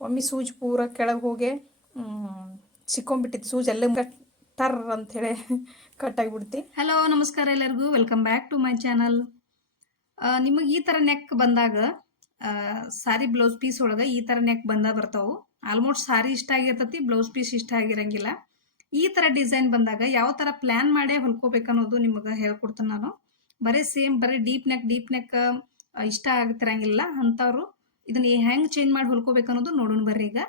ಒಮ್ಮೆ ಸೂಜಿ ಪೂರ ಕೆಳಗೆ ಹೋಗಿ ಸಿಕ್ಕೊಂಬಿಟ್ಟಿತ್ತು ಸೂಜಿ ಎಲ್ಲ ಟರ್ ಅಂಥೇಳಿ ಕಟ್ಟಾಗಿಬಿಡ್ತಿ ಹಲೋ ನಮಸ್ಕಾರ ಎಲ್ಲರಿಗೂ. Welcome back to my channel ನಿಮಗೆ ಈ ಥರ ನೆಕ್ ಬಂದಾಗ ಸಾರಿ ಬ್ಲೌಸ್ ಪೀಸ್ ಒಳಗೆ ಈ ಥರ ನೆಕ್ ಬಂದ ಬರ್ತಾವು. ಆಲ್ಮೋಸ್ಟ್ ಸಾರಿ ಇಷ್ಟ ಆಗಿರ್ತತಿ ಬ್ಲೌಸ್ ಪೀಸ್ ಇಷ್ಟ ಆಗಿರಂಗಿಲ್ಲ. ಈ ಥರ ಡಿಸೈನ್ ಬಂದಾಗ ಯಾವ ಥರ ಪ್ಲ್ಯಾನ್ ಮಾಡೇ ಹೊಲ್ಕೋಬೇಕು ಅನ್ನೋದು ನಿಮಗೆ ಹೇಳ್ಕೊಡ್ತೀನಿ ನಾನು. ಬರೀ ಸೇಮ್ ಬರೀ ಡೀಪ್ ನೆಕ್ ಡೀಪ್ ನೆಕ್ ಇಷ್ಟ ಆಗ್ತಿರಂಗಿಲ್ಲ ಅಂಥವ್ರು. ಇದನ್ನ ಹೆಂಗ್ ಚೇಂಜ್ ಮಾಡಿ ಹೊಲ್ಕೋಬೇಕು ಅನ್ನೋದು ನೋಡೋಣ ಬರ್ರಿ ಈಗ.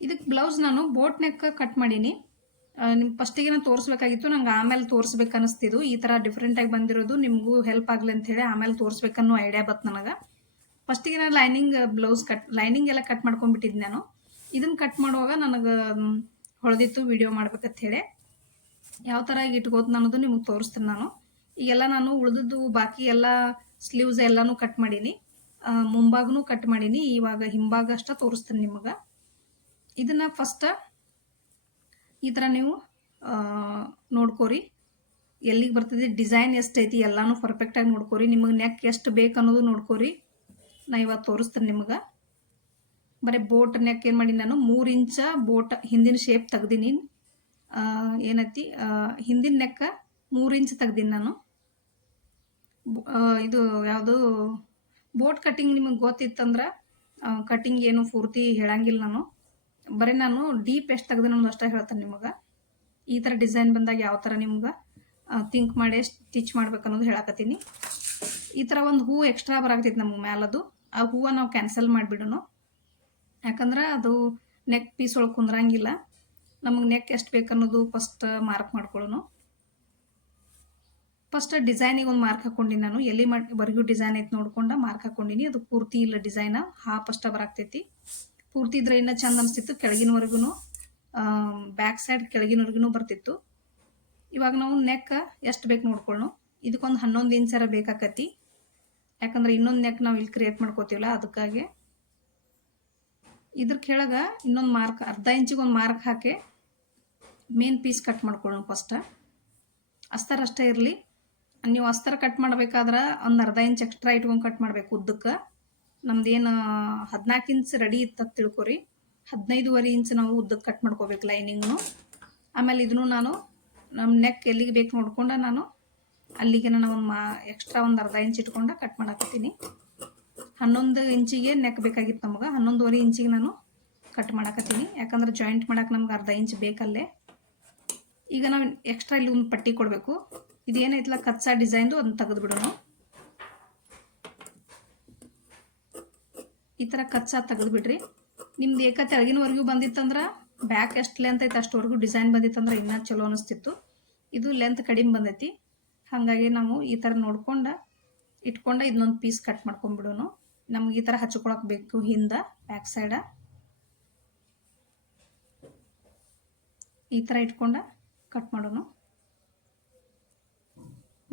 ಇದಕ್ಕೆ ಬ್ಲೌಸ್ ನಾನು ಬೋಟ್ ನೆಕ್ ಕಟ್ ಮಾಡೀನಿ. ಫಸ್ಟ್ ಫಸ್ಟಿಗೆ ನಾನು ತೋರಿಸ್ಬೇಕಾಗಿತ್ತು, ನಂಗೆ ಆಮೇಲೆ ತೋರಿಸ್ಬೇಕು ಅನಿಸ್ತಿದ್ದು ಈ ಥರ ಡಿಫ್ರೆಂಟಾಗಿ ಬಂದಿರೋದು, ನಿಮಗೂ ಹೆಲ್ಪ್ ಆಗಲಿ ಹೇಳಿ ಆಮೇಲೆ ತೋರಿಸ್ಬೇಕನ್ನೋ ಐಡಿಯಾ ಬತ್ತು ನನಗೆ. ಫಸ್ಟಿಗೆ ನಾನು ಲೈನಿಂಗ್ ಬ್ಲೌಸ್ ಕಟ್ ಲೈನಿಂಗ್ ಎಲ್ಲ ಕಟ್ ಮಾಡ್ಕೊಂಡ್ಬಿಟ್ಟಿದ್ದೆ ನಾನು. ಇದನ್ನು ಕಟ್ ಮಾಡುವಾಗ ನನಗೆ ಹೊಳೆದಿತ್ತು ವಿಡಿಯೋ ಮಾಡ್ಬೇಕಂತ ಹೇಳಿ. ಯಾವ ಥರ ಇಟ್ಕೋತ ಅನ್ನೋದು ನಿಮಗೆ ತೋರಿಸ್ತೀನಿ ನಾನು. ಈಗೆಲ್ಲ ನಾನು ಉಳಿದದ್ದು ಬಾಕಿ ಎಲ್ಲ ಸ್ಲೀವ್ಸ್ ಎಲ್ಲನೂ ಕಟ್ ಮಾಡೀನಿ. ಮುಂಭಾಗನೂ ಕಟ್ ಮಾಡೀನಿ. ಇವಾಗ ಹಿಂಭಾಗ ಅಷ್ಟ ತೋರಿಸ್ತೀನಿ ನಿಮಗೆ. ಇದನ್ನು ಫಸ್ಟ್ ಈ ಥರ ನೀವು ನೋಡ್ಕೋರಿ. ಎಲ್ಲಿಗೆ ಬರ್ತದೆ ಡಿಸೈನ್ ಎಷ್ಟೈತಿ ಎಲ್ಲಾನು ಪರ್ಫೆಕ್ಟಾಗಿ ನೋಡ್ಕೋರಿ. ನಿಮಗೆ ನೆಕ್ ಎಷ್ಟು ಬೇಕು ಅನ್ನೋದು ನೋಡ್ಕೋರಿ. ನಾ ಇವಾಗ ತೋರಿಸ್ತೀನಿ ನಿಮಗೆ. ಬರೀ ಬೋಟ್ ನೆಕ್ ಏನು ಮಾಡಿ ನಾನು? ಮೂರು ಇಂಚ ಬೋಟ್ ಹಿಂದಿನ ಶೇಪ್ ತೆಗ್ದೀನಿ. ಏನೈತಿ ಹಿಂದಿನ ನೆಕ್ಕ ಮೂರು ಇಂಚ್ ತೆಗ್ದೀನಿ ನಾನು. ಇದು ಯಾವುದು ಬೋಟ್ ಕಟ್ಟಿಂಗ್ ನಿಮಗೆ ಗೊತ್ತಿತ್ತಂದ್ರೆ ಕಟ್ಟಿಂಗ್ ಏನು ಪೂರ್ತಿ ಹೇಳಂಗಿಲ್ಲ ನಾನು. ಬರೀ ನಾನು ಡೀಪ್ ಎಷ್ಟು ತೆಗ್ದು ನಮ್ದು ಅಷ್ಟೇ ಹೇಳ್ತೇನೆ ನಿಮಗೆ. ಈ ಥರ ಡಿಸೈನ್ ಬಂದಾಗ ಯಾವ ಥರ ನಿಮ್ಗೆ ಥಿಂಕ್ ಮಾಡಿ ಸ್ಟಿಚ್ ಮಾಡ್ಬೇಕು ಅನ್ನೋದು ಹೇಳಕತ್ತೀನಿ. ಈ ಥರ ಒಂದು ಹೂ ಎಕ್ಸ್ಟ್ರಾ ಬರಾಕತ್ತೈತಿ ನಮಗೆ ಮ್ಯಾಲದು. ಆ ಹೂವು ನಾವು ಕ್ಯಾನ್ಸಲ್ ಮಾಡಿಬಿಡೋಣ ಯಾಕಂದ್ರೆ ಅದು ನೆಕ್ ಪೀಸ್ ಒಳಗೆ ಕುಂದ್ರಂಗಿಲ್ಲ. ನಮಗೆ ನೆಕ್ ಎಷ್ಟು ಬೇಕನ್ನೋದು ಫಸ್ಟ್ ಮಾರ್ಕ್ ಮಾಡ್ಕೊಳ್ಳೋಣ ಫಸ್ಟ್ ಡಿಸೈನಿಗೆ ಒಂದು ಮಾರ್ಕ್ ಹಾಕೊಂಡಿನಿ ನಾನು. ಎಲ್ಲಿ ವರ್ಗೂ ಡಿಸೈನ್ ಐತೆ ನೋಡ್ಕೊಂಡು ಮಾರ್ಕ್ ಹಾಕೊಂಡಿನಿ. ಅದು ಪೂರ್ತಿ ಇಲ್ಲ ಡಿಸೈನ್ ಹಾಫ್ ಅಷ್ಟ ಬರಾಕ್ತೈತಿ. ಪೂರ್ತಿ ಇದ್ರೆ ಇನ್ನೂ ಚಂದ ಅನಿಸ್ತಿತ್ತು ಕೆಳಗಿನವರೆಗೂ ಬ್ಯಾಕ್ ಸೈಡ್ ಕೆಳಗಿನವರೆಗೂ ಬರ್ತಿತ್ತು. ಇವಾಗ ನಾವು ನೆಕ್ ಎಷ್ಟು ಬೇಕು ನೋಡ್ಕೊಳ್ಳೋಣ ಇದಕ್ಕೊಂದು ಹನ್ನೊಂದು ಇಂಚರ ಬೇಕಾಕತಿ. ಯಾಕಂದ್ರೆ ಇನ್ನೊಂದು ನೆಕ್ ನಾವು ಇಲ್ಲಿ ಕ್ರಿಯೇಟ್ ಮಾಡ್ಕೋತೀವಲ್ಲ ಅದಕ್ಕಾಗಿ. ಇದ್ರ ಕೆಳಗೆ ಇನ್ನೊಂದು ಮಾರ್ಕ್ ಅರ್ಧ ಇಂಚಿಗೆ ಒಂದು ಮಾರ್ಕ್ ಹಾಕಿ ಮೇನ್ ಪೀಸ್ ಕಟ್ ಮಾಡ್ಕೊಳ್ಳೋಣ ಫಸ್ಟ್ ಅಸ್ತರ ಅಷ್ಟೇ ಇರಲಿ. ನೀವು ಅಸ್ತರ್ ಕಟ್ ಮಾಡ್ಬೇಕಾದ್ರೆ ಒಂದು ಅರ್ಧ ಇಂಚ್ ಎಕ್ಸ್ಟ್ರಾ ಇಟ್ಕೊಂಡು ಕಟ್ ಮಾಡಬೇಕು ಉದ್ದಕ್ಕೆ. ನಮ್ದು ಏನು ಹದಿನಾಲ್ಕು ಇಂಚ್ ರೆಡಿ ಇತ್ತು ತಿಳ್ಕೊರಿ. ಹದಿನೈದುವರೆ ಇಂಚ್ ನಾವು ಉದ್ದಕ್ಕೆ ಕಟ್ ಮಾಡ್ಕೋಬೇಕು ಲೈನಿಂಗ್ನು ಆಮೇಲೆ ಇದನ್ನು ನಾನು ನಮ್ಮ ನೆಕ್ ಎಲ್ಲಿಗೆ ಬೇಕು ನೋಡ್ಕೊಂಡು ನಾನು ಅಲ್ಲಿಗೆ ನಾನು ಒಂದು ಮಾ ಎಕ್ಸ್ಟ್ರಾ ಒಂದು ಅರ್ಧ ಇಂಚ್ ಇಟ್ಕೊಂಡು ಕಟ್ ಮಾಡಾಕತ್ತೀನಿ. ಹನ್ನೊಂದು ಇಂಚಿಗೆ ನೆಕ್ ಬೇಕಾಗಿತ್ತು ನಮ್ಗೆ. ಹನ್ನೊಂದುವರೆ ಇಂಚಿಗೆ ನಾನು ಕಟ್ ಮಾಡಾಕತ್ತೀನಿ. ಯಾಕಂದ್ರೆ ಜಾಯಿಂಟ್ ಮಾಡಕ್ಕೆ ನಮ್ಗೆ ಅರ್ಧ ಇಂಚ್ ಬೇಕಲ್ಲೇ. ಈಗ ನಾವು ಎಕ್ಸ್ಟ್ರಾ ಇಲ್ಲಿ ಒಂದು ಪಟ್ಟಿ ಕೊಡಬೇಕು. ಇದೇನೈತಲ್ಲ ಕಚ್ಚಾ ಡಿಸೈನ್ದು ಅದನ್ನ ತೆಗೆದುಬಿಡೋಣ ಈ ಥರ ಕಚ್ಚಾ ತೆಗೆದುಬಿಡ್ರಿ ನಿಮ್ದು ಏಕ ತೆಳಗಿನವರೆಗೂ ಬಂದಿತ್ತಂದ್ರೆ ಬ್ಯಾಕ್ ಎಷ್ಟು ಲೆಂತ್ ಐತೆ ಅಷ್ಟವರೆಗೂ ಡಿಸೈನ್ ಬಂದಿತ್ತಂದ್ರೆ ಇನ್ನೂ ಚಲೋ ಅನಿಸ್ತಿತ್ತು. ಇದು ಲೆಂತ್ ಕಡಿಮೆ ಬಂದೈತಿ. ಹಾಗಾಗಿ ನಾವು ಈ ಥರ ನೋಡ್ಕೊಂಡು ಇಟ್ಕೊಂಡು ಇದನ್ನೊಂದು ಪೀಸ್ ಕಟ್ ಮಾಡ್ಕೊಂಡ್ಬಿಡೋನು ನಮ್ಗೆ ಈ ಥರ ಹಚ್ಕೊಳಕ್ ಬೇಕು ಹಿಂದೆ ಬ್ಯಾಕ್ ಸೈಡ ಈ ಥರ ಇಟ್ಕೊಂಡು ಕಟ್ ಮಾಡೋಣ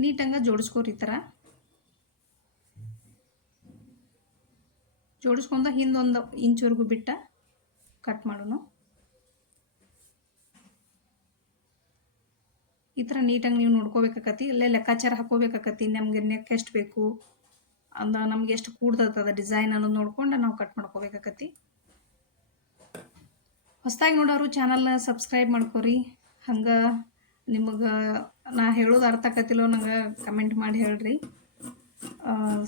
ನೀಟಂಗೆ ಜೋಡಿಸ್ಕೋರಿ ಈ ಥರ. ಜೋಡಿಸ್ಕೊಂಡ ಹಿಂದೊಂದು ಇಂಚ್ವರೆಗೂ ಬಿಟ್ಟ ಕಟ್ ಮಾಡೋಣ ಈ ಥರ ನೀಟಾಗಿ ನೀವು ನೋಡ್ಕೋಬೇಕಾಕತಿ, ಇಲ್ಲೇ ಲೆಕ್ಕಾಚಾರ ಹಾಕೋಬೇಕಾಕತಿ ನಮ್ಗೆ ನೆಕ್ ಎಷ್ಟು ಬೇಕು, ಅಂದ ನಮ್ಗೆ ಎಷ್ಟು ಕೂಡ್ದದ ಡಿಸೈನ್ ಅನ್ನೋದು ನೋಡ್ಕೊಂಡು ನಾವು ಕಟ್ ಮಾಡ್ಕೋಬೇಕಾಕತಿ. ಹೊಸದಾಗಿ ನೋಡೋರು ಚಾನಲ್ನ ಸಬ್ಸ್ಕ್ರೈಬ್ ಮಾಡ್ಕೊರಿ. ಹಂಗೆ ನಿಮಗೆ ನಾ ಹೇಳೋದು ಅರ್ಥ ಆಕತಿಲ್ಲೋ ನಂಗೆ ಕಮೆಂಟ್ ಮಾಡಿ ಹೇಳ್ರಿ.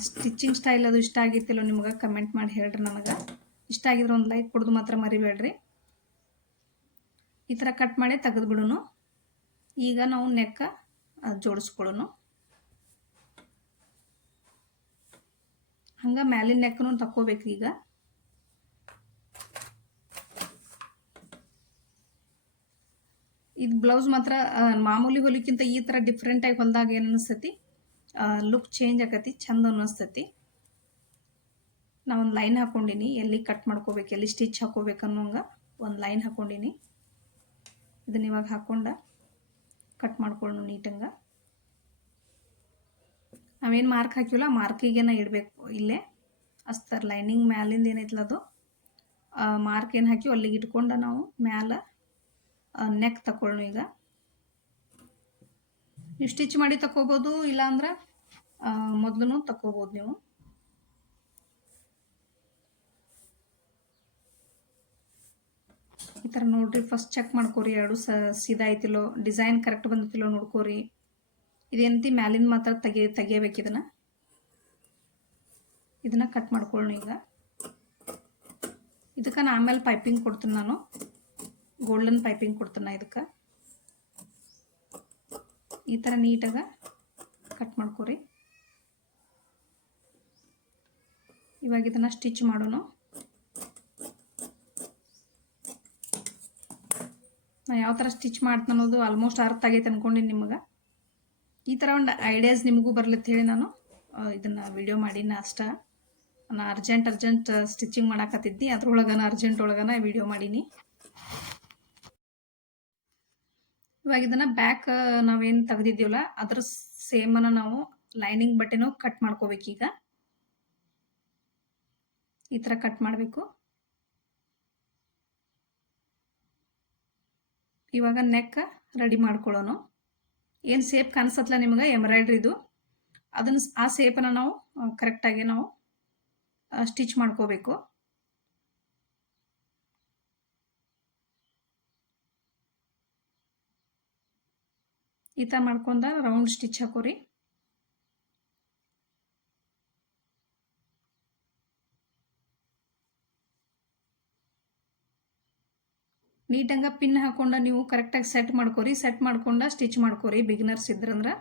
ಸ್ಟಿಚಿಂಗ್ ಸ್ಟೈಲ್ ಅದು ಇಷ್ಟ ಆಗಿತ್ತಿಲ್ಲೋ ನಿಮ್ಗೆ ಕಮೆಂಟ್ ಮಾಡಿ ಹೇಳ್ರಿ ನನಗೆ. ಇಷ್ಟ ಆಗಿದ್ರೆ ಒಂದು ಲೈಕ್ ಕೊಡೋದು ಮಾತ್ರ ಮರಿಬೇಡ್ರಿ. ಈ ಥರ ಕಟ್ ಮಾಡಿ ತೆಗೆದು ಬಿಡೋನು. ಈಗ ನಾವು ನೆಕ್ಕ ಜೋಡಿಸ್ಕೊಳ್ಳೋನು. ಹಂಗೆ ಮ್ಯಾಲಿನ ನೆಕ್ಕನು ತಕ್ಕೋಬೇಕು ಈಗ ಇದು ಬ್ಲೌಸ್ ಮಾತ್ರ ಮಾಮೂಲಿ ಹೊಲಿಕ್ಕಿಂತ ಈ ಥರ ಡಿಫ್ರೆಂಟಾಗಿ ಹೊಲ್ದಾಗ ಏನು ಅನಿಸ್ತೈತಿ ಲುಕ್ ಚೇಂಜ್ ಆಕತಿ, ಚಂದ ಅನ್ನಿಸ್ತೈತಿ. ಒಂದು ಲೈನ್ ಹಾಕೊಂಡಿನಿ, ಎಲ್ಲಿ ಕಟ್ ಮಾಡ್ಕೋಬೇಕು, ಎಲ್ಲಿ ಸ್ಟಿಚ್ ಹಾಕೋಬೇಕು ಅನ್ನೋಂಗ ಒಂದು ಲೈನ್ ಹಾಕೊಂಡಿನಿ. ಇದನ್ನ ಇವಾಗ ಹಾಕೊಂಡ ಕಟ್ ಮಾಡ್ಕೊಳ್ಳು ನೀಟಂಗೆ. ನಾವೇನು ಮಾರ್ಕ್ ಹಾಕಿವಲ್ಲ ಮಾರ್ಕಿಗೆನ ಇಡಬೇಕು ಇಲ್ಲೇ. ಅಸ್ತರ್ ಲೈನಿಂಗ್ ಮ್ಯಾಲಿಂದ ಏನೈತಲ್ಲ ಅದು? ಮಾರ್ಕ್ ಏನು ಹಾಕಿ ಅಲ್ಲಿಗೆ ಇಟ್ಕೊಂಡು ನಾವು ಮ್ಯಾಲ ನೆಕ್ ತಗೊಳ್ಳೋಣ ಈಗ. ನೀವು ಸ್ಟಿಚ್ ಮಾಡಿ ತಗೋಬೋದು ಇಲ್ಲಾಂದ್ರೆ ಮೊದಲು ತಗೋಬೋದು ನೀವು. ಈ ಥರ ನೋಡ್ರಿ ಫಸ್ಟ್ ಚೆಕ್ ಮಾಡ್ಕೋರಿ, ಎರಡು ಸ, ಸೀದಾ ಐತಿಲ್ಲೋ ಡಿಸೈನ್ ಕರೆಕ್ಟ್ ಬಂದಿತ್ತಿಲ್ಲೋ ನೋಡ್ಕೋರಿ. ಇದೇಂತಿ ಮ್ಯಾಲಿಂದ ಮಾತ್ರ ತೆಗಿ, ತೆಗಿಯಬೇಕು ಇದನ್ನು. ಇದನ್ನ ಕಟ್ ಮಾಡ್ಕೊಳ್ಳೋಣ ಈಗ. ಇದಕ್ಕೆ ನಾನು ಆಮೇಲೆ ಪೈಪಿಂಗ್ ಕೊಡ್ತೀನಿ ನಾನು. ಗೋಲ್ಡನ್ ಪೈಪಿಂಗ್ ಕೊಡ್ತಾನೆ ಇದಕ್ಕೆ. ಈ ಥರ ನೀಟಾಗ ಕಟ್ ಮಾಡ್ಕೊರಿ. ಇವಾಗ ಇದನ್ನು ಸ್ಟಿಚ್ ಮಾಡೋಣ. ನಾ ಯಾವ ಥರ ಸ್ಟಿಚ್ ಮಾಡ್ತೀನಿ ಅನ್ನೋದು ಆಲ್ಮೋಸ್ಟ್ ಅರ್ಥ ಆಗೈತೆ ಅನ್ಕೊಂಡಿನಿ ನಿಮಗೆ. ಈ ಥರ ಒಂದು ಐಡಿಯಾಸ್ ನಿಮಗೂ ಬರ್ಲತ್ತ ಹೇಳಿ ನಾನು. ಇದನ್ನು ವಿಡಿಯೋ ಮಾಡೀನಿ ಅಷ್ಟ. ನಾನು ಅರ್ಜೆಂಟ್ ಅರ್ಜೆಂಟ್ ಸ್ಟಿಚಿಂಗ್ ಮಾಡಾಕತ್ತಿದ್ದೆ. ಅದ್ರೊಳಗನ ಅರ್ಜೆಂಟ್ ಒಳಗನ ವಿಡಿಯೋ ಮಾಡೀನಿ. ಇವಾಗ ಇದನ್ನ ಬ್ಯಾಕ್ ನಾವೇನು ತೆಗ್ದಿದ್ದೀವಲ್ಲ, ಅದ್ರ ಸೇಮನ್ನು ನಾವು ಲೈನಿಂಗ್ ಬಟ್ಟೆನೂ ಕಟ್ ಮಾಡ್ಕೋಬೇಕೀಗ ಈ ಥರ ಕಟ್ ಮಾಡಬೇಕು. ಇವಾಗ ನೆಕ್ ರೆಡಿ ಮಾಡ್ಕೊಳ್ಳೋಣ ಏನು ಸೇಪ್ ಕಾಣಿಸತ್ಲ ನಿಮ್ಗೆ? ಎಂಬ್ರಾಯ್ಡ್ರಿದು ಅದನ್ನು ಆ ಸೇಪನ್ನು ನಾವು ಕರೆಕ್ಟಾಗಿ ನಾವು ಸ್ಟಿಚ್ ಮಾಡ್ಕೋಬೇಕು. ಈ ಥರ ಮಾಡ್ಕೊಂಡ ರೌಂಡ್ ಸ್ಟಿಚ್ ಹಾಕೋರಿ. ನೀಟಂಗ ಪಿನ್ ಹಾಕೊಂಡ ನೀವು ಕರೆಕ್ಟಾಗಿ ಸೆಟ್ ಮಾಡ್ಕೋರಿ. ಸೆಟ್ ಮಾಡ್ಕೊಂಡ ಸ್ಟಿಚ್ ಮಾಡ್ಕೋರಿ ಬಿಗಿನರ್ಸ್ ಇದ್ರಂದ್ರೆ.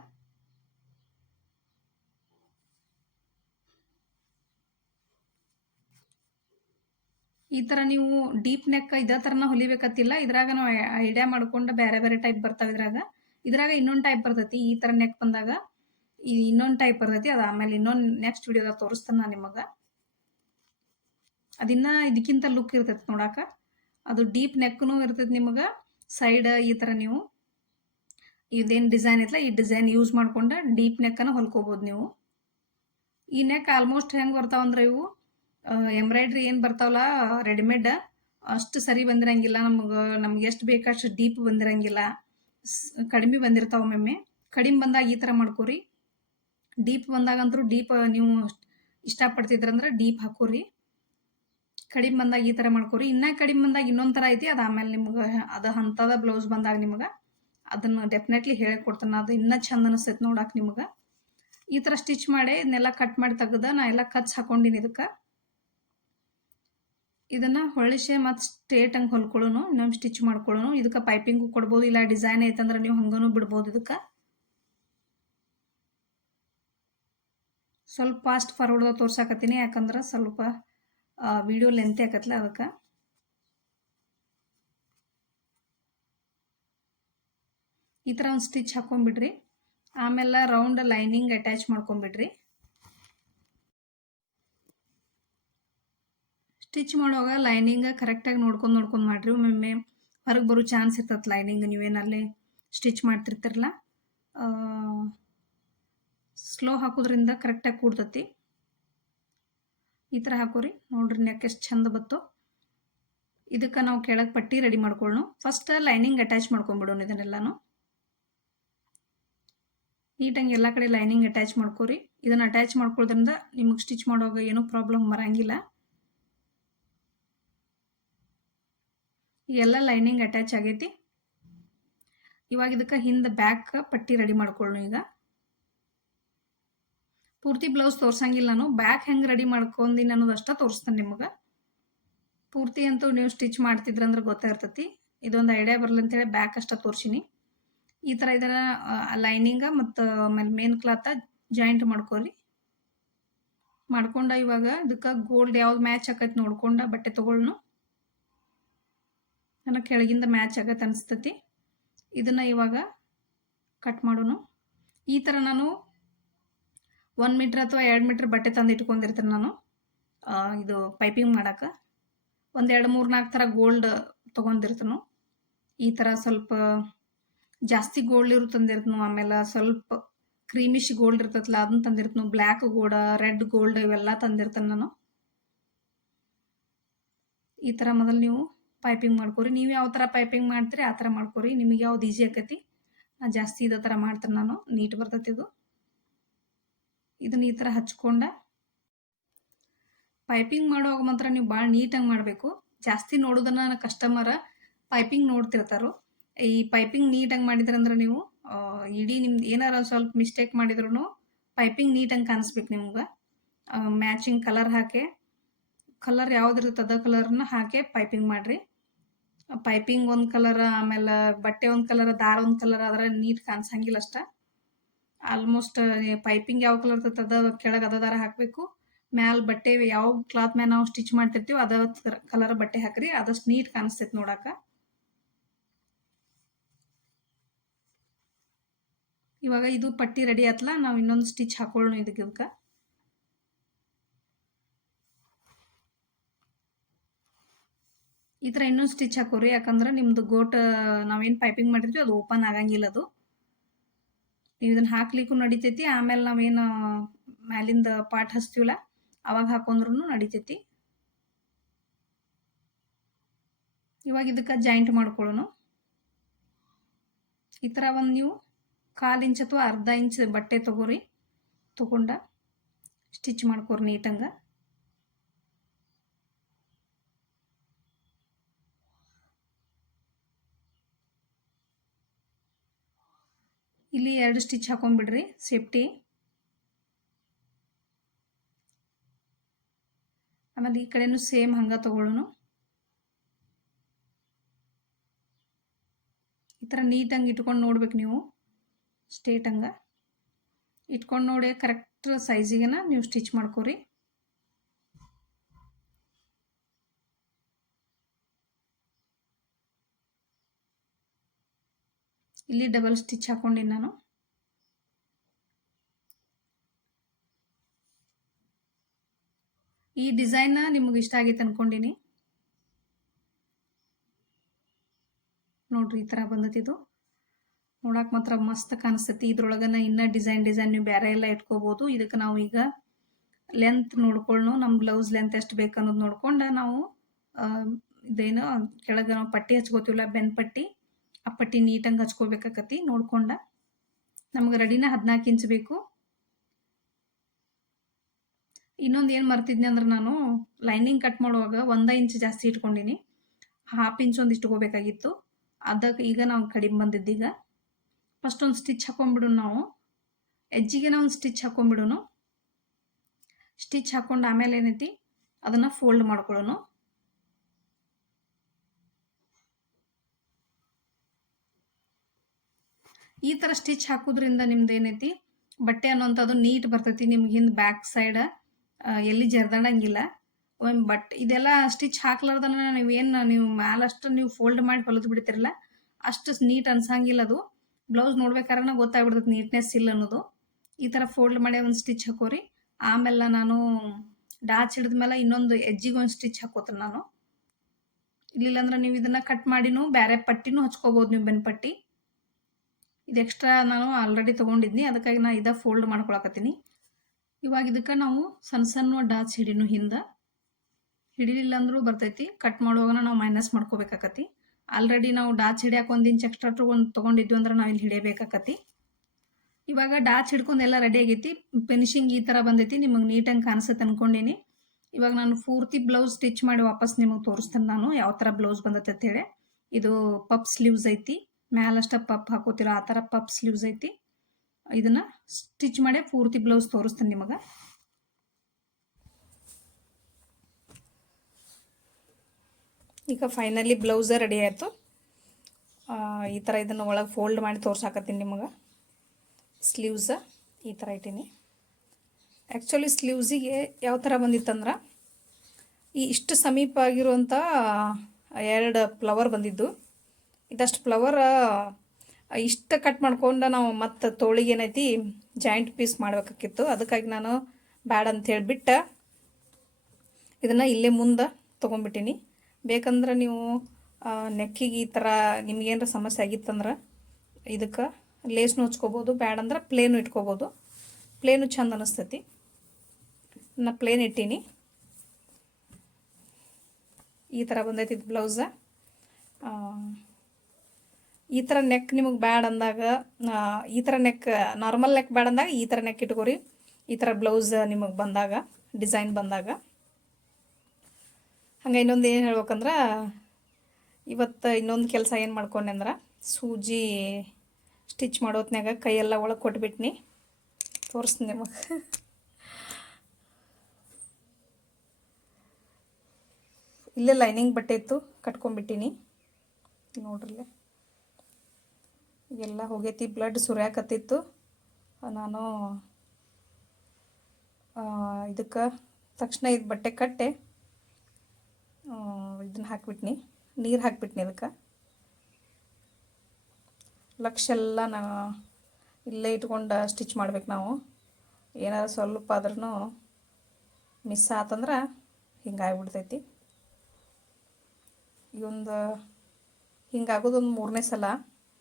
ಈ ಥರ ನೀವು ಡೀಪ್ ನೆಕ್ ಇದೇ ಥರನ ಹೊಲಿಬೇಕತ್ತಿಲ್ಲ. ಇದ್ರಾಗ ನಾವು ಐಡಿಯಾ ಮಾಡ್ಕೊಂಡು ಬೇರೆ ಬೇರೆ ಟೈಪ್ ಬರ್ತಾವೆ ಇದ್ರಾಗ. ಇದ್ರಾಗ ಇನ್ನೊಂದು ಟೈಪ್ ಬರ್ತೈತಿ, ಈ ಥರ ನೆಕ್ ಬಂದಾಗ ಈ ಇನ್ನೊಂದು ಟೈಪ್ ಬರ್ತೈತಿ, ಅದು ಆಮೇಲೆ ಇನ್ನೊಂದು ನೆಕ್ಸ್ಟ್ ವಿಡಿಯೋದಾಗ ತೋರಿಸ್ತಾನೆ ನಾನು ನಿಮಗೆ. ಅದಿನ್ನ ಇದಕ್ಕಿಂತ ಲುಕ್ ಇರ್ತೈತಿ ನೋಡಾಕ. ಅದು ಡೀಪ್ ನೆಕ್ನು ಇರ್ತೈತಿ ನಿಮಗೆ ಸೈಡ್ ಈ ಥರ ನೀವು. ಇದೇನು ಡಿಸೈನ್ ಐತಲ್ಲ ಈ ಡಿಸೈನ್ ಯೂಸ್ ಮಾಡ್ಕೊಂಡು ಡೀಪ್ ನೆಕ್ಕನ್ನು ಹೊಲ್ಕೋಬೋದು ನೀವು. ಈ ನೆಕ್ ಆಲ್ಮೋಸ್ಟ್ ಹೆಂಗೆ ಬರ್ತಾವಂದ್ರೆ ಇವು ಎಂಬ್ರಾಯ್ಡ್ರಿ ಏನು ಬರ್ತಾವಲ್ಲ ರೆಡಿಮೇಡ್ ಅಷ್ಟು ಸರಿ ಬಂದಿರಂಗಿಲ್ಲ, ನಮಗೆ, ನಮ್ಗೆ ಎಷ್ಟು ಬೇಕಷ್ಟು ಡೀಪ್ ಬಂದಿರಂಗಿಲ್ಲ. ಕಡಿಮೆ ಬಂದಿರ್ತಾವೆ ಒಮ್ಮೊಮ್ಮೆ. ಕಡಿಮೆ ಬಂದಾಗ ಈ ಥರ ಮಾಡ್ಕೋರಿ. ಡೀಪ್ ಬಂದಾಗಂತೂ ಡೀಪ್ ನೀವು ಇಷ್ಟಪಡ್ತಿದ್ರಂದ್ರೆ ಡೀಪ್ ಹಾಕೋರಿ. ಕಡಿಮೆ ಬಂದಾಗ ಈ ಥರ ಮಾಡ್ಕೋರಿ. ಇನ್ನೂ ಕಡಿಮೆ ಬಂದಾಗ ಇನ್ನೊಂದು ಥರ ಐತಿ. ಅದು ಆಮೇಲೆ ನಿಮ್ಗೆ ಅದು ಅಂಥದ ಬ್ಲೌಸ್ ಬಂದಾಗ ನಿಮ್ಗೆ ಅದನ್ನು ಡೆಫಿನೆಟ್ಲಿ ಹೇಳಿಕೊಡ್ತಾನೆ ಅದು ಇನ್ನೂ ಚಂದ ಅನಿಸ್ತೈತೆ ನೋಡಕ್ಕೆ ನಿಮ್ಗೆ. ಈ ಥರ ಸ್ಟಿಚ್ ಮಾಡಿ ಇದನ್ನೆಲ್ಲ ಕಟ್ ಮಾಡಿ ತೆಗ್ದು ನಾ ಎಲ್ಲ ಕಚ್ ಹಾಕೊಂಡಿನಿ ಇದಕ್ಕೆ. ಇದನ್ನು ಹೊಳಿಸೆ ಮತ್ತು ಸ್ಟ್ರೇಟ್ ಹಂಗೆ ಹೊಲ್ಕೊಳ್ಳೋನು ಇನ್ನೊಂದು ಸ್ಟಿಚ್ ಮಾಡ್ಕೊಳ್ಳೋನು ಇದಕ್ಕೆ ಪೈಪಿಂಗು ಕೊಡ್ಬೋದು, ಇಲ್ಲ ಡಿಸೈನ್ ಐತಂದ್ರೆ ನೀವು ಹಂಗನೂ ಬಿಡ್ಬೋದು ಇದಕ್ಕೆ. ಸ್ವಲ್ಪ ಫಾಸ್ಟ್ ಫಾರ್ವರ್ಡ್ ತೋರ್ಸಾಕತ್ತೀನಿ, ಯಾಕಂದ್ರೆ ಸ್ವಲ್ಪ ವಿಡಿಯೋ ಲೆಂತ್ ಆಕತ್ಲ ಅದಕ್ಕೆ. ಈ ಥರ ಒಂದು ಸ್ಟಿಚ್ ಹಾಕೊಂಡ್ಬಿಡ್ರಿ ಆಮೇಲೆ ರೌಂಡ್ ಲೈನಿಂಗ್ ಅಟ್ಯಾಚ್ ಮಾಡ್ಕೊಂಬಿಡ್ರಿ. ಸ್ಟಿಚ್ ಮಾಡುವಾಗ ಲೈನಿಂಗ್ ಕರೆಕ್ಟಾಗಿ ನೋಡ್ಕೊಂಡು ನೋಡ್ಕೊಂಡು ಮಾಡಿರಿ. ಒಮ್ಮೊಮ್ಮೆ ಹೊರಗೆ ಬರೋ ಚಾನ್ಸ್ ಇರ್ತದೆ ಲೈನಿಂಗ್ ನೀವೇನಲ್ಲಿ ಸ್ಟಿಚ್ ಮಾಡ್ತಿರ್ತಿರಲ್ಲ ಸ್ಲೋ ಹಾಕೋದ್ರಿಂದ ಕರೆಕ್ಟಾಗಿ ಕೂಡ್ತತಿ. ಈ ಥರ ಹಾಕೋರಿ. ನೋಡ್ರಿ ನೆಕ್ ಎಷ್ಟು ಚಂದ ಬತ್ತು. ಇದಕ್ಕೆ ನಾವು ಕೆಳಗೆ ಪಟ್ಟಿ ರೆಡಿ ಮಾಡ್ಕೊಳ್ಳೋಣ ಫಸ್ಟ್ ಲೈನಿಂಗ್ ಅಟ್ಯಾಚ್ ಮಾಡ್ಕೊಂಡ್ಬಿಡೋಣ ಇದನ್ನೆಲ್ಲನೂ. ನೀಟಾಗಿ ಎಲ್ಲ ಕಡೆ ಲೈನಿಂಗ್ ಅಟ್ಯಾಚ್ ಮಾಡ್ಕೋರಿ. ಇದನ್ನು ಅಟ್ಯಾಚ್ ಮಾಡ್ಕೊಳ್ಳೋದ್ರಿಂದ ನಿಮಗೆ ಸ್ಟಿಚ್ ಮಾಡುವಾಗ ಏನೂ ಪ್ರಾಬ್ಲಮ್ ಬರಂಗಿಲ್ಲ. ಎಲ್ಲ ಲೈನಿಂಗ್ ಅಟ್ಯಾಚ್ ಆಗೈತಿ. ಇವಾಗ ಇದಕ್ಕೆ ಹಿಂದೆ ಬ್ಯಾಕ್ ಪಟ್ಟಿ ರೆಡಿ ಮಾಡ್ಕೊಳ್ಳೋಣ ಈಗ. ಪೂರ್ತಿ ಬ್ಲೌಸ್ ತೋರ್ಸಂಗಿಲ್ಲ ನಾನು. ಬ್ಯಾಕ್ ಹೆಂಗೆ ರೆಡಿ ಮಾಡ್ಕೊಂಡಿನಿ ಅನ್ನೋದು ತೋರಿಸ್ತಾನೆ ನಿಮಗೆ. ಪೂರ್ತಿ ಅಂತೂ ನೀವು ಸ್ಟಿಚ್ ಮಾಡ್ತಿದ್ರಂದ್ರೆ ಗೊತ್ತಾಗಿರ್ತೈತಿ ಇದೊಂದು ಐಡಿಯಾ ಬರಲಿ ಅಂತೇಳಿ ಬ್ಯಾಕ್ ಅಷ್ಟ ತೋರ್ಸಿನಿ. ಈ ಥರ ಇದರ ಲೈನಿಂಗ ಮತ್ತು ಆಮೇಲೆ ಮೇನ್ ಕ್ಲಾತ ಜಾಯಿಂಟ್ ಮಾಡ್ಕೊರಿ. ಮಾಡ್ಕೊಂಡ ಇವಾಗ ಇದಕ್ಕೆ ಗೋಲ್ಡ್ ಯಾವ್ದು ಮ್ಯಾಚ್ ಆಕೈತಿ ನೋಡ್ಕೊಂಡ ಬಟ್ಟೆ ತೊಗೊಳ್ನು. ನನಗೆ ಕೆಳಗಿಂದ ಮ್ಯಾಚ್ ಆಗತ್ತೆ ಅನಿಸ್ತತಿ. ಇದನ್ನು ಇವಾಗ ಕಟ್ ಮಾಡೋನು. ಈ ಥರ ನಾನು ಒನ್ ಮೀಟ್ರ್ ಅಥವಾ ಎರಡು ಮೀಟ್ರ್ ಬಟ್ಟೆ ತಂದು ಇಟ್ಕೊಂಡಿರ್ತೀನಿ ನಾನು. ಇದು ಪೈಪಿಂಗ್ ಮಾಡೋಕೆ. ಒಂದು ಎರಡು ಮೂರು ನಾಲ್ಕು ಥರ ಗೋಲ್ಡ್ ತೊಗೊಂಡಿರ್ತೀನಿ. ಈ ಥರ ಸ್ವಲ್ಪ ಜಾಸ್ತಿ ಗೋಲ್ಡ್ ಇರು ತಂದಿರ್ತೀನಿ. ಆಮೇಲೆ ಸ್ವಲ್ಪ ಕ್ರೀಮಿಶ್ ಗೋಲ್ಡ್ ಇರ್ತೈತಲ್ಲ ಅದನ್ನ ತಂದಿರ್ತೀನಿ. ಬ್ಲ್ಯಾಕ್ ಗೋಲ್ಡ್ ರೆಡ್ ಗೋಲ್ಡ್ ಇವೆಲ್ಲ ತಂದಿರ್ತೀನಿ ನಾನು. ಈ ಥರ ಮೊದಲು ನೀವು ಪೈಪಿಂಗ್ ಮಾಡ್ಕೊರಿ. ನೀವು ಯಾವ ಥರ ಪೈಪಿಂಗ್ ಮಾಡ್ತೀರಿ, ಆ ಥರ ಮಾಡ್ಕೊರಿ. ನಿಮಗೆ ಯಾವ್ದು ಈಸಿ ಆಕೈತಿ? ನಾ ಜಾಸ್ತಿ ಇದೇ ಥರ ಮಾಡ್ತೀನಿ ನಾನು. ನೀಟ್ ಬರ್ತೈತಿ ಇದು. ಇದನ್ನ ಈ ಥರ ಹಚ್ಕೊಂಡ ಪೈಪಿಂಗ್ ಮಾಡುವಾಗ ಮಾತ್ರ ನೀವು ಭಾಳ ನೀಟಾಗಿ ಮಾಡಬೇಕು. ಜಾಸ್ತಿ ನೋಡೋದನ್ನ ಕಸ್ಟಮರ ಪೈಪಿಂಗ್ ನೋಡ್ತಿರ್ತಾರೋ. ಈ ಪೈಪಿಂಗ್ ನೀಟಾಗಿ ಮಾಡಿದ್ರಂದ್ರೆ ನೀವು ಇಡೀ ನಿಮ್ದು ಏನಾರ ಸ್ವಲ್ಪ ಮಿಸ್ಟೇಕ್ ಮಾಡಿದ್ರು ಪೈಪಿಂಗ್ ನೀಟಾಗಿ ಕಾಣಿಸ್ಬೇಕು ನಿಮ್ಗೆ. ಮ್ಯಾಚಿಂಗ್ ಕಲರ್ ಹಾಕಿ ಕಲರ್ ಯಾವ್ದಿರುತ್ತೆ ಅದ ಕಲರ್ನ ಹಾಕಿ ಪೈಪಿಂಗ್ ಮಾಡಿರಿ. ಪೈಪಿಂಗ್ ಒಂದು ಕಲರ್ ಆಮೇಲೆ ಬಟ್ಟೆ ಒಂದು ಕಲರ್ ದಾರ ಒಂದು ಕಲರ್ ಆದ್ರೆ ನೀಟ್ ಕಾಣಿಸಂಗಿಲ್ಲ ಅಷ್ಟ. ಆಲ್ಮೋಸ್ಟ್ ಪೈಪಿಂಗ್ ಯಾವ ಕಲರ್ ಅದ ಕೆಳಗೆ ಅದ ದಾರ ಹಾಕಬೇಕು. ಮ್ಯಾಲ್ ಬಟ್ಟೆ ಯಾವ ಕ್ಲಾತ್ ಮ್ಯಾಲ ನಾವು ಸ್ಟಿಚ್ ಮಾಡ್ತಿರ್ತೀವಿ ಅದ ಕಲರ್ ಬಟ್ಟೆ ಹಾಕ್ರಿ, ಅದಷ್ಟು ನೀಟ್ ಕಾಣಿಸ್ತೈತಿ ನೋಡಾಕ. ಇವಾಗ ಇದು ಪಟ್ಟಿ ರೆಡಿ ಆತ್ಲಾ, ನಾವು ಇನ್ನೊಂದು ಸ್ಟಿಚ್ ಹಾಕೊಳ್ಳೋಣ ಇದಕ್ಕೆ ಇದಕ್ಕೆ. ಈ ಥರ ಇನ್ನೊಂದು ಸ್ಟಿಚ್ ಹಾಕೋರಿ. ಯಾಕಂದ್ರೆ ನಿಮ್ದು ಗೋಟ್ ನಾವೇನು ಪೈಪಿಂಗ್ ಮಾಡಿರ್ತೀವಿ ಅದು ಓಪನ್ ಆಗಂಗಿಲ್ಲ ಅದು. ನೀವು ಇದನ್ನ ಹಾಕ್ಲಿಕ್ಕೂ ನಡಿತೈತಿ. ಆಮೇಲೆ ನಾವೇನು ಮ್ಯಾಲಿಂದ ಪಾಟ್ ಹಚ್ತೀವಲ್ಲ, ಅವಾಗ ಹಾಕೊಂಡ್ರೂ ನಡಿತೈತಿ. ಇವಾಗ ಇದಕ್ಕೆ ಜಾಯಿಂಟ್ ಮಾಡ್ಕೊಳ್ಳೋಣ ಈ ಥರ ಒಂದು ನೀವು ಕಾಲು ಇಂಚ್ ಅಥವಾ ಅರ್ಧ ಇಂಚ್ ಬಟ್ಟೆ ತಗೋರಿ, ತಗೊಂಡ ಸ್ಟಿಚ್ ಮಾಡ್ಕೊರಿ ನೀಟಂಗ. ಇಲ್ಲಿ ಎರಡು ಸ್ಟಿಚ್ ಹಾಕೊಂಡ್ಬಿಡ್ರಿ ಸೇಫ್ಟಿ ಆಮೇಲೆ ಈ ಕಡೆನೂ ಸೇಮ್ ಹಂಗೆ ತಗೊಳ್ಳೋನು. ಈ ಥರ ನೀಟಂಗೆ ಇಟ್ಕೊಂಡು ನೋಡ್ಬೇಕು ನೀವು ಸ್ಟೇಟ್ ಹಂಗೆ. ಇಟ್ಕೊಂಡು ನೋಡಿ ಕರೆಕ್ಟ್ ಸೈಜಿಗೆನ ನೀವು ಸ್ಟಿಚ್ ಮಾಡ್ಕೋರಿ. ಇಲ್ಲಿ ಡಬಲ್ ಸ್ಟಿಚ್ ಹಾಕೊಂಡಿನಿ ನಾನು. ಈ ಡಿಸೈನ್ ನಿಮಗೆ ಇಷ್ಟ ಆಗೈತೆ ಅನ್ಕೊಂಡಿನಿ. ನೋಡ್ರಿ ಈ ಥರ ಬಂದತಿದು ನೋಡಕ್ಕೆ ಮಾತ್ರ ಮಸ್ತ್ ಕಾಣಿಸ್ತೈತಿ. ಇದ್ರೊಳಗನ ಇನ್ನ ಡಿಸೈನ್ ಡಿಸೈನ್ ನೀವು ಬೇರೆ ಎಲ್ಲ ಇಟ್ಕೋಬಹುದು ಇದಕ್ಕೆ ನಾವು ಈಗ ಲೆಂತ್ ನೋಡ್ಕೊಳ್ಳೋ ನಮ್ಮ ಬ್ಲೌಸ್ ಲೆಂತ್ ಎಷ್ಟು ಬೇಕು ಅನ್ನೋದು ನೋಡ್ಕೊಂಡು ನಾವು ಇದೇನು, ಕೆಳಗೆ ನಾವು ಪಟ್ಟಿ ಹಚ್ಕೋತೀವಲ್ಲ ಬೆನ್ ಪಟ್ಟಿ ಆ ಪಟ್ಟಿ ನೀಟಂಗೆ ಹಚ್ಕೋಬೇಕಾಕತಿ ನೋಡ್ಕೊಂಡ. ನಮ್ಗೆ ರೆಡಿನ ಹದಿನಾಲ್ಕು ಇಂಚ್ ಬೇಕು. ಇನ್ನೊಂದು ಏನು ಮರ್ತಿದ್ನಿ ಅಂದ್ರೆ ನಾನು ಲೈನಿಂಗ್ ಕಟ್ ಮಾಡುವಾಗ ಒಂದ ಇಂಚ್ ಜಾಸ್ತಿ ಇಟ್ಕೊಂಡಿನಿ. ಹಾಫ್ ಇಂಚ್ ಒಂದು ಇಟ್ಕೋಬೇಕಾಗಿತ್ತು. ಅದಕ್ಕೆ ಈಗ ನಾವು ಕಡಿಮೆ ಬಂದಿದ್ದೀಗ ಫಸ್ಟ್ ಒಂದು ಸ್ಟಿಚ್ ಹಾಕೊಂಡ್ಬಿಡು ನಾವು. ಎಜ್ಜಿಗೆ ಒಂದು ಸ್ಟಿಚ್ ಹಾಕೊಂಡ್ಬಿಡೋನು ಸ್ಟಿಚ್ ಹಾಕೊಂಡು ಆಮೇಲೆ ಏನೈತಿ? ಅದನ್ನು ಫೋಲ್ಡ್ ಮಾಡ್ಕೊಳ್ಳೋನು ಈ ಥರ ಸ್ಟಿಚ್ ಹಾಕೋದ್ರಿಂದ ನಿಮ್ದು ಏನೈತಿ? ಬಟ್ಟೆ ಅನ್ನೋಂಥದ್ದು ನೀಟ್ ಬರ್ತೈತಿ, ನಿಮ್ಗೆ ಹಿಂದೆ ಬ್ಯಾಕ್ ಸೈಡ್ ಎಲ್ಲಿ ಜರ್ದಾಡಂಗಿಲ್ಲ ಒಮ್ಮೆ ಬಟ್ ಇದೆಲ್ಲ ಸ್ಟಿಚ್ ಹಾಕ್ಲಾರ್ದನ ನೀವೇನು ನೀವು ಮ್ಯಾಲಷ್ಟು ನೀವು ಫೋಲ್ಡ್ ಮಾಡಿ ಹೊಲಿದು ಬಿಡ್ತಿರಲ್ಲ, ಅಷ್ಟು ನೀಟ್ ಅನ್ಸಂಗಿಲ್ಲ ಅದು. ಬ್ಲೌಸ್ ನೋಡ್ಬೇಕಾದ್ರೆ ಗೊತ್ತಾಗ್ಬಿಡ್ತೈತೆ ನೀಟ್ನೆಸ್ ಇಲ್ಲ ಅನ್ನೋದು. ಈ ಥರ ಫೋಲ್ಡ್ ಮಾಡಿ ಒಂದು ಸ್ಟಿಚ್ ಹಾಕೋರಿ. ಆಮೇಲೆ ನಾನು ಡಾಚ್ ಹಿಡಿದ ಮೇಲೆ ಇನ್ನೊಂದು ಎಜ್ಜಿಗೆ ಒಂದು ಸ್ಟಿಚ್ ಹಾಕೋತೀನಿ ನಾನು. ಇಲ್ಲಿಲ್ಲ ಅಂದ್ರೆ ನೀವು ಇದನ್ನ ಕಟ್ ಮಾಡಿನೂ ಬೇರೆ ಪಟ್ಟಿನೂ ಹಚ್ಕೋಬೋದು ನೀವು ಬೆನ್ ಪಟ್ಟಿ ಇದು ಎಕ್ಸ್ಟ್ರಾ ನಾನು ಆಲ್ರೆಡಿ ತೊಗೊಂಡಿದ್ನಿ. ಅದಕ್ಕಾಗಿ ನಾನು ಇದ ಫೋಲ್ಡ್ ಮಾಡ್ಕೊಳಕತ್ತೀನಿ. ಇವಾಗ ಇದಕ್ಕೆ ನಾವು ಸಣ್ಣ ಸಣ್ಣ ಡಾಚ್ ಹಿಡಿನು ಹಿಂದೆ. ಹಿಡಿಲಿಲ್ಲ ಅಂದ್ರೂ ಬರ್ತೈತಿ. ಕಟ್ ಮಾಡುವಾಗ ನಾವು ಮೈನಸ್ ಮಾಡ್ಕೋಬೇಕಾಕತಿ. ಆಲ್ರೆಡಿ ನಾವು ಡಾಚ್ ಹಿಡಿಯಕ್ಕೆ ಒಂದು ಇಂಚ್ ಎಕ್ಸ್ಟ್ರಾ ತೊಗೊಂಡು ತೊಗೊಂಡಿದ್ವಿ ಅಂದ್ರೆ ನಾವು ಇಲ್ಲಿ ಹಿಡಿಯಬೇಕಾಕತಿ. ಇವಾಗ ಡಾಚ್ ಹಿಡ್ಕೊಂಡು ಎಲ್ಲ ರೆಡಿ ಆಗೈತಿ. ಫಿನಿಶಿಂಗ್ ಈ ಥರ ಬಂದೈತಿ. ನಿಮಗೆ ನೀಟಾಗಿ ಕಾಣಿಸುತ್ತೆ ಅನ್ಕೊಂಡಿನಿ. ಇವಾಗ ನಾನು ಪೂರ್ತಿ ಬ್ಲೌಸ್ ಸ್ಟಿಚ್ ಮಾಡಿ ವಾಪಸ್ ನಿಮಗೆ ತೋರಿಸ್ತೇನೆ ನಾನು. ಯಾವ ಥರ ಬ್ಲೌಸ್ ಬಂದತ್ತೆ ಅಂತ ಹೇಳಿ. ಇದು ಪಪ್ ಸ್ಲೀವ್ಸ್ ಐತಿ. ಮ್ಯಾಲಷ್ಟ ಪಪ್ ಹಾಕೋತಿರೋ ಆ ಥರ ಪಪ್ ಸ್ಲೀವ್ಸ್ ಐತಿ. ಇದನ್ನು ಸ್ಟಿಚ್ ಮಾಡಿ ಪೂರ್ತಿ ಬ್ಲೌಸ್ ತೋರಿಸ್ತೀನಿ ನಿಮಗೆ. ಈಗ ಫೈನಲಿ ಬ್ಲೌಸ ರೆಡಿ ಆಯಿತು. ಈ ಥರ ಇದನ್ನು ಒಳಗೆ ಫೋಲ್ಡ್ ಮಾಡಿ ತೋರ್ಸಾಕತ್ತೀನಿ ನಿಮಗೆ. ಸ್ಲೀವ್ಸ ಈ ಥರ ಇಟ್ಟೀನಿ. ಆ್ಯಕ್ಚುಲಿ ಸ್ಲೀವ್ಸಿಗೆ ಯಾವ ಥರ ಬಂದಿತ್ತಂದ್ರೆ, ಈ ಇಷ್ಟು ಸಮೀಪ ಆಗಿರುವಂಥ ಎರಡು ಫ್ಲವರ್ ಬಂದಿದ್ದು. ಇದಷ್ಟು ಫ್ಲವರ್ ಇಷ್ಟು ಕಟ್ ಮಾಡ್ಕೊಂಡು ನಾವು ಮತ್ತು ತೋಳಿಗೆ ಏನೈತಿ ಜಾಯಿಂಟ್ ಪೀಸ್ ಮಾಡಬೇಕಾಗಿತ್ತು ಅದಕ್ಕಾಗಿ ನಾನು ಬ್ಯಾಡ ಅಂತ ಹೇಳಿಬಿಟ್ಟು. ಇದನ್ನು ಇಲ್ಲೇ ಮುಂದೆ ತೊಗೊಂಬಿಟ್ಟಿನಿ ಬೇಕಂದ್ರೆ ನೀವು ನೆಕ್ಕಿಗೆ ಈ ಥರ ನಿಮ್ಗೇನಾರ ಸಮಸ್ಯೆ ಆಗಿತ್ತಂದ್ರೆ ಇದಕ್ಕೆ ಲೇಸ್ನು ಹಚ್ಕೋಬೋದು, ಬ್ಯಾಡಂದ್ರೆ ಪ್ಲೇನು ಇಟ್ಕೋಬೋದು. ಪ್ಲೇನು ಚಂದ ಅನಿಸ್ತೈತಿ. ನಾ ಪ್ಲೇನ್ ಇಟ್ಟೀನಿ. ಈ ಥರ ಬಂದೈತಿ ಇದು ಬ್ಲೌಸ ಈ ಥರ ನೆಕ್ ನಿಮಗೆ ಬ್ಯಾಡ್ ಅಂದಾಗ ಈ ಥರ ನೆಕ್ ನಾರ್ಮಲ್ ನೆಕ್ ಬ್ಯಾಡ್ ಅಂದಾಗ ಈ ಥರ ನೆಕ್ ಇಟ್ಕೊರಿ. ಈ ಥರ ಬ್ಲೌಸ್ ನಿಮಗೆ ಬಂದಾಗ ಡಿಸೈನ್ ಬಂದಾಗ. ಹಂಗೆ ಇನ್ನೊಂದು ಏನು ಹೇಳ್ಬೇಕಂದ್ರೆ, ಇವತ್ತು ಇನ್ನೊಂದು ಕೆಲಸ ಏನು ಮಾಡ್ಕೊಂಡೆ ಅಂದ್ರೆ, ಸೂಜಿ ಸ್ಟಿಚ್ ಮಾಡೋತ್ನಾಗ ಕೈಯೆಲ್ಲ ಒಳಗೆ ಕೊಟ್ಬಿಟ್ನಿ. ತೋರಿಸ್ತೀನಿ ನಿಮಗೆ. ಇಲ್ಲೇ ಲೈನಿಂಗ್ ಬಟ್ಟೆ ಇತ್ತು, ಕಟ್ಕೊಂಡ್ಬಿಟ್ಟಿನಿ. ನೋಡ್ರಿ ಎಲ್ಲ ಹೋಗೈತಿ ಬ್ಲಡ್ ಸುರಿಯಾಕತ್ತಿತ್ತು. ನಾನು ಇದಕ್ಕೆ ತಕ್ಷಣ ಇದು ಬಟ್ಟೆ ಕಟ್ಟೆ. ಇದನ್ನ ಹಾಕ್ಬಿಟ್ನಿ, ನೀರು ಹಾಕ್ಬಿಟ್ನಿ ಅದಕ್ಕೆ. ಲಕ್ಷ ಎಲ್ಲ ನಾನು ಇಲ್ಲೇ ಇಟ್ಕೊಂಡು ಸ್ಟಿಚ್ ಮಾಡ್ಬೇಕು ನಾವು. ಏನಾದ್ರು ಸ್ವಲ್ಪ ಆದ್ರೂ ಮಿಸ್ ಆತಂದ್ರೆ ಹಿಂಗಾಗ್ಬಿಡ್ತೈತಿ ಇದೊಂದು ಹಿಂಗಾಗೋದೊಂದು ಮೂರನೇ ಸಲ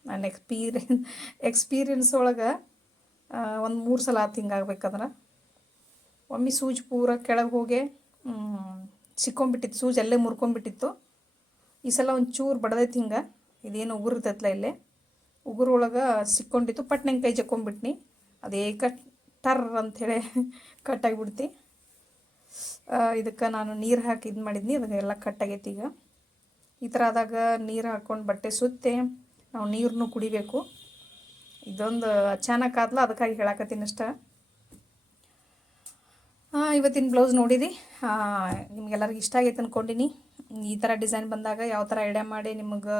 ನನ್ನ ಎಕ್ಸ್ಪೀರಿಯನ್ ಎಕ್ಸ್ಪೀರಿಯನ್ಸ್ ಒಳಗೆ ಒಂದು ಮೂರು ಸಲ ಹಿಂಗಾಗ್ಬೇಕಂದ್ರೆ ಒಮ್ಮೆ ಸೂಜಿ ಪೂರ ಕೆಳಗೆ ಹೋಗಿ ಸಿಕ್ಕೊಂಬಿಟ್ಟಿತ್ತು, ಸೂಜಿ ಅಲ್ಲೇ ಮುರ್ಕೊಂಬಿಟ್ಟಿತ್ತು. ಈ ಸಲ ಒಂದು ಚೂರು ಬಡ್ದೈತಿ ಹಿಂಗೆ, ಇದೇನು ಉಗುರು ಇರ್ತೈತಲ್ಲ ಇಲ್ಲೇ. ಉಗುರು ಒಳಗೆ ಸಿಕ್ಕೊಂಡಿತ್ತು ಪಟ್ನಂಗೆ ಕೈ ಜಕ್ಕೊಂಬಿಟ್ನಿ. ಅದೇ ಕಟ್ ಟರ್ ಅಂಥೇಳಿ ಕಟ್ಟಾಗಿಬಿಡ್ತಿ ಇದಕ್ಕೆ ನಾನು ನೀರು ಹಾಕಿ ಇದು ಮಾಡಿದ್ನಿ ಅದಕ್ಕೆಲ್ಲ ಕಟ್ಟಾಗೈತಿ ಈಗ. ಈ ಥರ ಆದಾಗ ನೀರು ಹಾಕ್ಕೊಂಡು ಬಟ್ಟೆ ಸುತ್ತಿ ನಾವು ನೀರನ್ನು ಕುಡಿಬೇಕು. ಇದೊಂದು ಅಚಾನಕ್ ಆದ್ಲ ಅದಕ್ಕಾಗಿ ಹೇಳಾಕತ್ತೀನಿ ಅಷ್ಟೇ. ಇವತ್ತಿನ ಬ್ಲೌಸ್ ನೋಡಿರಿ. ನಿಮ್ಗೆಲ್ಲರಿಗೂ ಇಷ್ಟ ಆಗೈತೆ ಅಂದ್ಕೊಂಡಿನಿ ಈ ಥರ ಡಿಸೈನ್ ಬಂದಾಗ ಯಾವ ಥರ ಐಡಿಯಾ ಮಾಡಿ ನಿಮಗೆ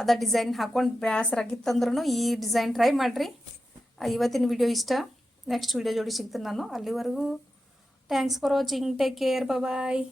ಅದ ಡಿಸೈನ್ ಹಾಕ್ಕೊಂಡು ಬೇಸರಾಗಿತ್ತಂದ್ರೂ ಈ ಡಿಸೈನ್ ಟ್ರೈ ಮಾಡಿರಿ. ಇವತ್ತಿನ ವಿಡಿಯೋ ಇಷ್ಟ. ನೆಕ್ಸ್ಟ್ ವಿಡಿಯೋ ಜೋಡಿ ಸಿಗ್ತೀನಿ ನಾನು. ಅಲ್ಲಿವರೆಗೂ thanks for watching take care bye